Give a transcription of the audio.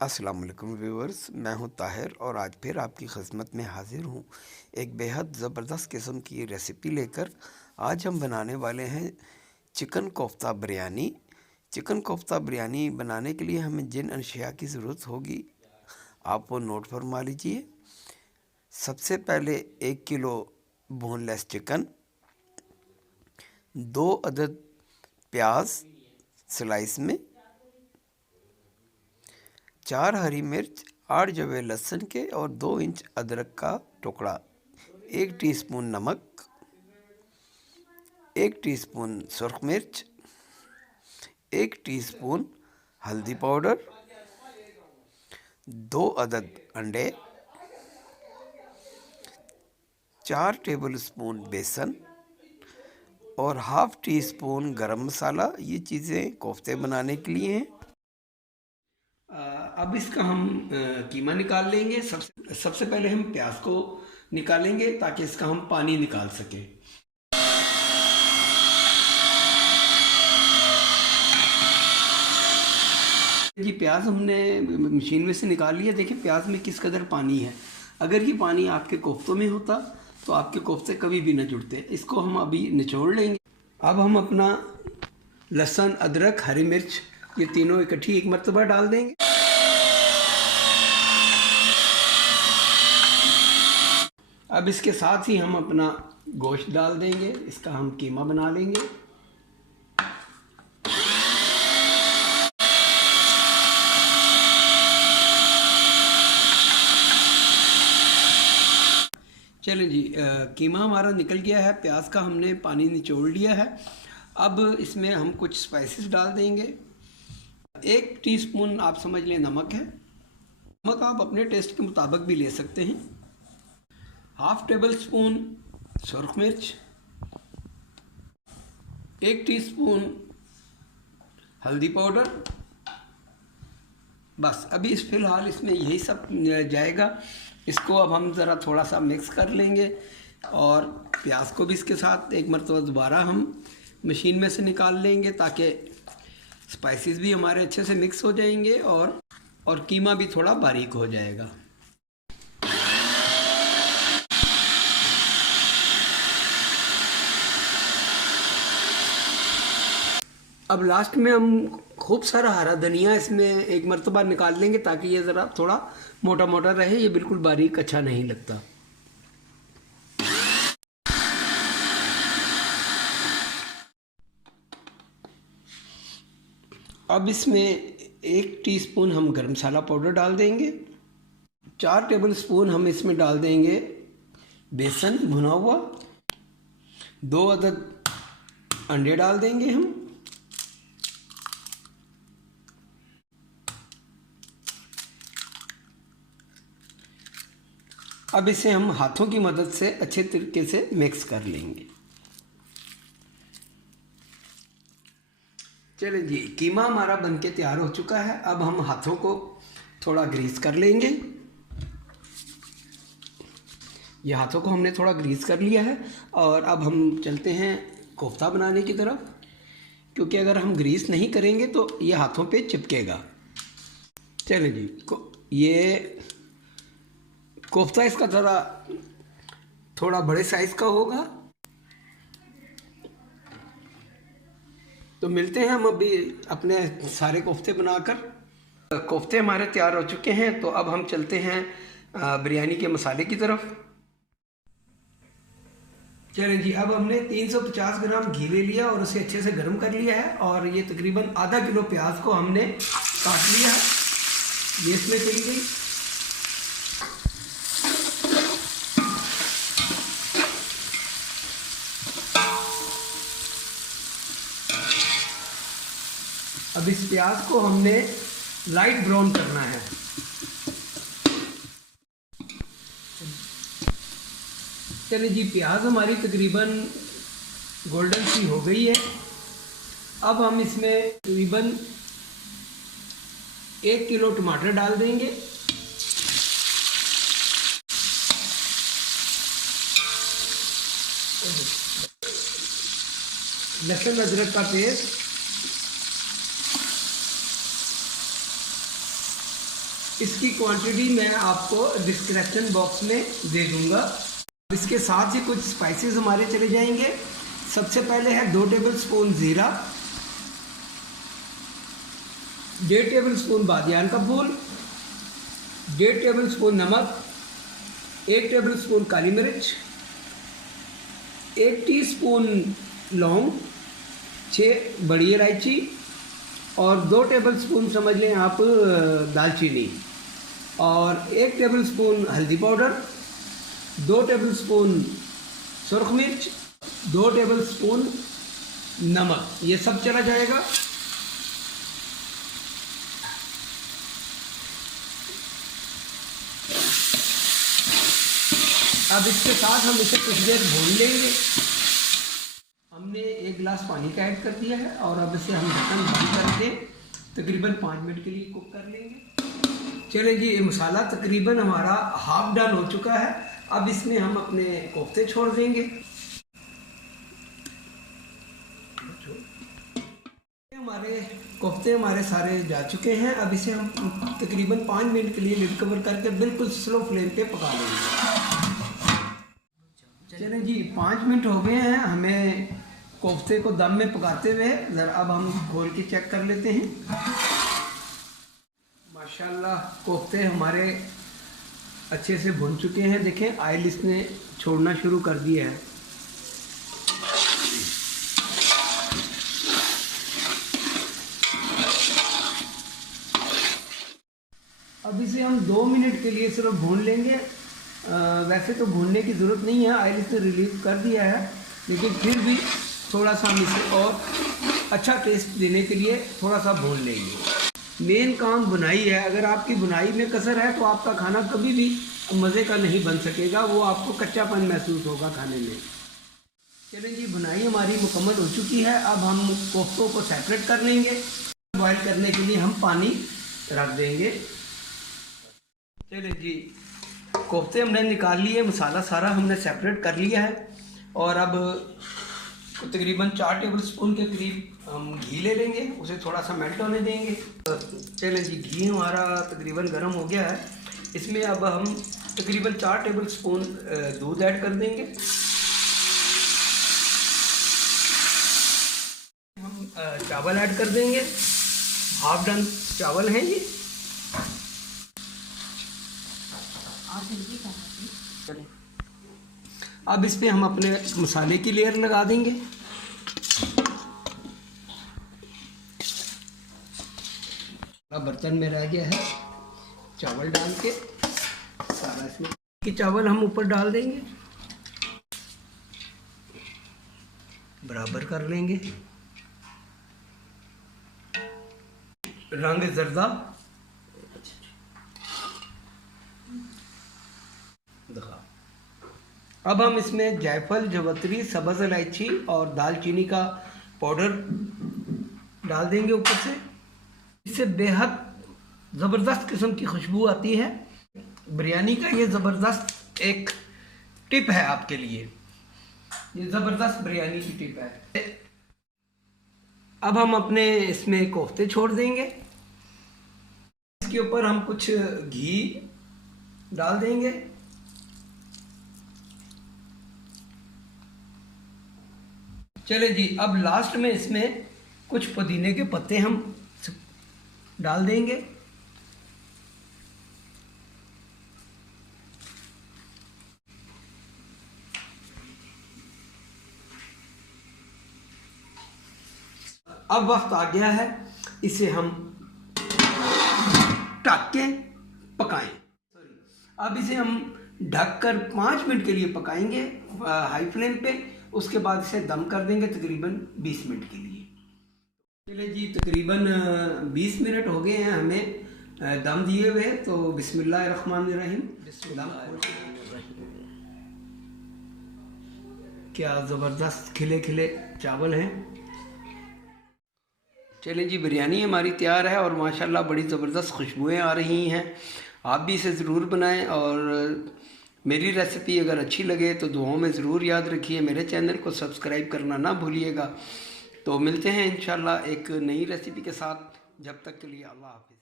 अस्सलाम वालेकुम व्यूअर्स, मैं हूं ताहिर और आज फिर आपकी खिदमत में हाज़िर हूं एक बेहद ज़बरदस्त किस्म की रेसिपी लेकर। आज हम बनाने वाले हैं चिकन कोफ्ता बिरयानी। चिकन कोफ्ता बिरयानी बनाने के लिए हमें जिन अशिया की ज़रूरत होगी आप वो नोट फरमा लीजिए। सबसे पहले 1 किलो बोनलेस चिकन, 2 अदद प्याज स्लाइस में, 4 हरी मिर्च, 8 जवे लहसुन के और 2 इंच अदरक का टुकड़ा, 1 टीस्पून नमक, 1 टीस्पून सुर्ख मिर्च, 1 टीस्पून हल्दी पाउडर, 2 अदद अंडे, 4 टेबल स्पून बेसन और हाफ़ टी स्पून गरम मसाला। ये चीज़ें कोफ्ते बनाने के लिए हैं। अब इसका हम कीमा निकाल लेंगे। सबसे पहले हम प्याज को निकालेंगे ताकि इसका हम पानी निकाल सकें। जी, प्याज हमने मशीन में से निकाल लिया। देखिए प्याज में किस कदर पानी है। अगर ये पानी आपके कोफ्तों में होता तो आपके कोफ्ते कभी भी न जुड़ते। इसको हम अभी निचोड़ लेंगे। अब हम अपना लहसुन, अदरक, हरी मिर्च ये तीनों इकट्ठी एक मरतबा डाल देंगे। अब इसके साथ ही हम अपना गोश्त डाल देंगे। इसका हम कीमा बना लेंगे। चलें जी, कीमा हमारा निकल गया है। प्याज का हमने पानी निचोड़ लिया है। अब इसमें हम कुछ स्पाइसेस डाल देंगे। 1 टीस्पून आप समझ लें नमक है। नमक आप अपने टेस्ट के मुताबिक भी ले सकते हैं। हाफ़ टेबल स्पून सुर्ख मिर्च, 1 टीस्पून हल्दी पाउडर। बस अभी फ़िलहाल इसमें यही सब जाएगा। इसको अब हम ज़रा थोड़ा सा मिक्स कर लेंगे और प्याज को भी इसके साथ एक मरतबा दोबारा हम मशीन में से निकाल लेंगे ताकि स्पाइसेस भी हमारे अच्छे से मिक्स हो जाएंगे और कीमा भी थोड़ा बारीक हो जाएगा। अब लास्ट में हम खूब सारा हरा धनिया इसमें एक मरतबा निकाल लेंगे ताकि ये ज़रा थोड़ा मोटा मोटा रहे। ये बिल्कुल बारीक अच्छा नहीं लगता। अब इसमें 1 टीस्पून हम गरम मसाला पाउडर डाल देंगे। 4 टेबल स्पून हम इसमें डाल देंगे बेसन भुना हुआ। 2 अदद अंडे डाल देंगे हम। अब इसे हम हाथों की मदद से अच्छे तरीके से मिक्स कर लेंगे। चलिए जी, कीमा हमारा बनके तैयार हो चुका है। अब हम हाथों को थोड़ा ग्रीस कर लेंगे। ये हाथों को हमने थोड़ा ग्रीस कर लिया है और अब हम चलते हैं कोफ्ता बनाने की तरफ, क्योंकि अगर हम ग्रीस नहीं करेंगे तो ये हाथों पे चिपकेगा। चलिए जी, ये कोफ्ता इसका ज़रा थोड़ा बड़े साइज़ का होगा। तो मिलते हैं हम अभी अपने सारे कोफ्ते बनाकर। कोफ्ते हमारे तैयार हो चुके हैं। तो अब हम चलते हैं बिरयानी के मसाले की तरफ। चलें जी, अब हमने 350 ग्राम घी ले लिया और उसे अच्छे से गर्म कर लिया है और ये तकरीबन आधा किलो प्याज को हमने काट लिया है। ये इसमें चली गई। अब इस प्याज को हमने लाइट ब्राउन करना है। चलिए जी, प्याज हमारी तकरीबन गोल्डन सी हो गई है। अब हम इसमें तकरीबन 1 किलो टमाटर डाल देंगे। लहसुन अदरक का पेस्ट, इसकी क्वांटिटी मैं आपको डिस्क्रिप्शन बॉक्स में दे दूंगा। इसके साथ ही कुछ स्पाइसेस हमारे चले जाएंगे। सबसे पहले है 2 टेबल स्पून ज़ीरा, 1.5 टेबल स्पून बादियान का फूल, 1.5 टेबल स्पून नमक, 1 टेबल स्पून काली मिर्च, 1 टीस्पून लौंग, 6 बड़ी इलायची और 2 टेबल स्पून समझ लें आप दालचीनी, और 1 टेबल स्पून हल्दी पाउडर, 2 टेबल स्पून सुरख मिर्च, 2 टेबल स्पून नमक, ये सब चला जाएगा। अब इसके साथ हम इसे कुछ देर भून लेंगे। हमने 1 गिलास पानी का ऐड कर दिया है और अब इसे हम ढक्कन बंद करके तकरीबन 5 मिनट के लिए कुक कर लेंगे। चलिए जी, ये मसाला तकरीबन हमारा हाफ डन हो चुका है। अब इसमें हम अपने कोफ्ते छोड़ देंगे। हमारे सारे जा चुके हैं। अब इसे हम तकरीबन 5 मिनट के लिए लिड कवर करके बिल्कुल स्लो फ्लेम पे पका लेंगे। चलें जी, 5 मिनट हो गए हैं हमें कोफ्ते को दम में पकाते हुए। ज़रा अब हम खोल के चेक कर लेते हैं। माशाल्लाह कोफ्ते हमारे अच्छे से भुन चुके हैं। देखें, ऑयल इसने छोड़ना शुरू कर दिया है। अब इसे हम 2 मिनट के लिए सिर्फ भून लेंगे। वैसे तो भूनने की ज़रूरत नहीं है, ऑयल इसने रिलीव कर दिया है, लेकिन फिर भी थोड़ा सा हम इसे और अच्छा टेस्ट देने के लिए थोड़ा सा भून लेंगे। मेन काम बुनाई है। अगर आपकी बुनाई में कसर है तो आपका खाना कभी भी मज़े का नहीं बन सकेगा, वो आपको कच्चापन महसूस होगा खाने में। चलें जी, बुनाई हमारी मुकम्मल हो चुकी है। अब हम कोफ्तों को सेपरेट कर लेंगे। बॉयल करने के लिए हम पानी रख देंगे। चलिए जी, कोफ्ते हमने निकाल लिए, मसाला सारा हमने सेपरेट कर लिया है। और अब तकरीबन 4 टेबल स्पून के करीब हम घी ले लेंगे, उसे थोड़ा सा मेल्ट होने देंगे। चलें जी, घी हमारा तकरीबन गर्म हो गया है। इसमें अब हम तकरीबन 4 टेबल स्पून दूध ऐड कर देंगे। हम चावल ऐड कर देंगे। हाफ डन चावल हैं ये। चलें, अब इसमें हम अपने मसाले की लेयर लगा देंगे। बर्तन में रह गया है, चावल डाल के सारा इसमें कि चावल हम ऊपर डाल देंगे, बराबर कर लेंगे। रंग जर्दा दिखा। अब हम इसमें जायफल, जवतरी, सब्ज़ इलायची और दालचीनी का पाउडर डाल देंगे ऊपर से। इससे बेहद ज़बरदस्त किस्म की खुशबू आती है। बिरयानी का ये ज़बरदस्त एक टिप है आपके लिए, ये ज़बरदस्त बिरयानी की टिप है। अब हम अपने इसमें कोफ्ते छोड़ देंगे। इसके ऊपर हम कुछ घी डाल देंगे। चले जी, अब लास्ट में इसमें कुछ पुदीने के पत्ते हम डाल देंगे। अब वक्त आ गया है, इसे हम ढक के पकाएं। अब इसे हम ढककर 5 मिनट के लिए पकाएंगे हाई फ्लेम पे। उसके बाद इसे दम कर देंगे तकरीबन 20 मिनट के लिए। चलिए जी, तकरीबन 20 मिनट हो गए हैं हमें दम दिए हुए। तो बिस्मिल्लाहिर्रहमानिर्रहीम। क्या ज़बरदस्त खिले खिले चावल हैं। चलिए जी, बिरयानी हमारी तैयार है और माशाल्लाह बड़ी ज़बरदस्त खुशबुएं आ रही हैं। आप भी इसे ज़रूर बनाएं और मेरी रेसिपी अगर अच्छी लगे तो दुआओं में ज़रूर याद रखिए। मेरे चैनल को सब्सक्राइब करना ना भूलिएगा। तो मिलते हैं इंशाल्लाह एक नई रेसिपी के साथ। जब तक के लिए अल्लाह हाफ़िज़।